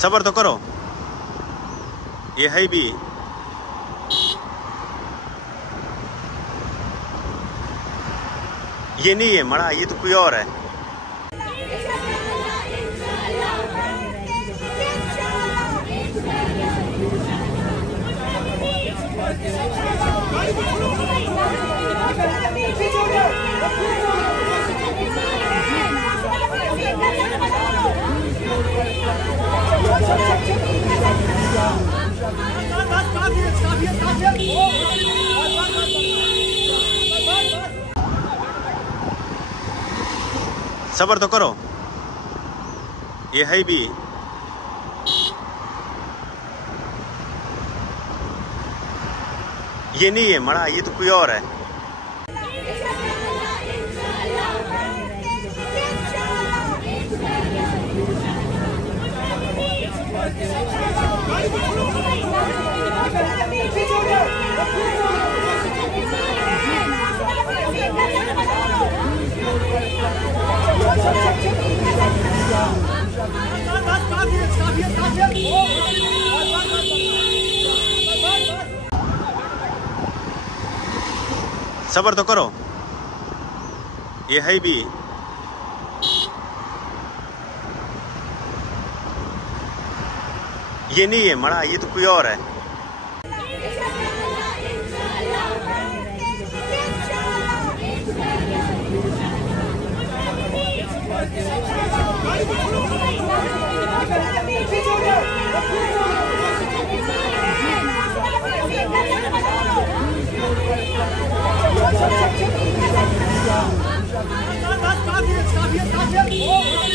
सबर तो करो, ये है भी। ये नहीं है मड़ा, ये तो कोई और है। सबर तो करो, ये है भी। ये नहीं है मड़ा, ये तो कोई और है। सबर तो करो, ये है भी। ये नहीं है मड़ा, ये तो कोई और है। Stop here!